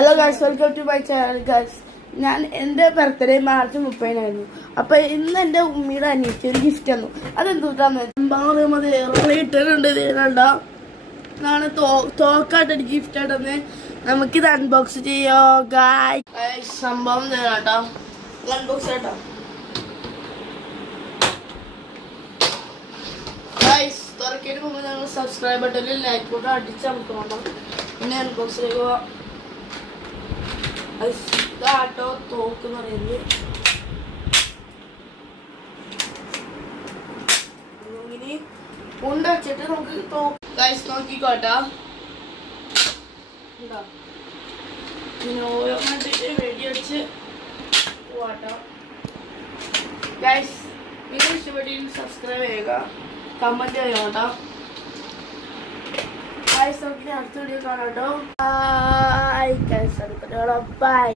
Hello guys, welcome to my channel guys. ഞാൻ എൻ്റെ birthday March 30-നായിരുന്നു. അപ്പൊ ഇന്ന് എൻ്റെ ഉമ്മയുടെ അനിയത്തി ഒരു ഗിഫ്റ്റ് തന്നു. അതെന്താന്ന് ഇട്ടിട്ടുണ്ട്. കണ്ടോ, ഇതാണ് തോക്കായിട്ടൊരു ഗിഫ്റ്റ് ആയിട്ടെന്ന്. നമുക്കിത് അൺബോക്സ് ചെയ്യോ ഗൈസ്. സംഭവം കേട്ടോ, അൺബോക്സ് കേട്ടോ ഗൈസ്. തുറക്കിയിട്ട് മുമ്പ് ഞങ്ങൾ സബ്സ്ക്രൈബ് ബട്ടണിൽ ലൈക്ക് ബട്ടൺ അടിച്ചമർത്തണം. പിന്നെ അൺബോക്സിലേക്ക് പോവാം. ഇതാട്ടോ തോക്ക് എന്ന് പറയുന്നത്. ഇനി ഉണ്ട വെച്ചിട്ട് നമുക്ക് ഗൈസ് നോക്കിക്കോട്ടാ. ഇങ്ങനെ ഓരോന്നിട്ട് വെടിവെച്ച് പോവാട്ടോ ഗൈസ്. നിങ്ങൾ ഇഷ്ടപ്പെട്ടെങ്കിൽ സബ്സ്ക്രൈബ് ചെയ്യുക, കമന്റ് ചെയ്യുക കേട്ടോ ഗൈസ്. നമുക്ക് അടുത്ത വീഡിയോ കാണാം കേട്ടോ. Bye guys. ബൈ.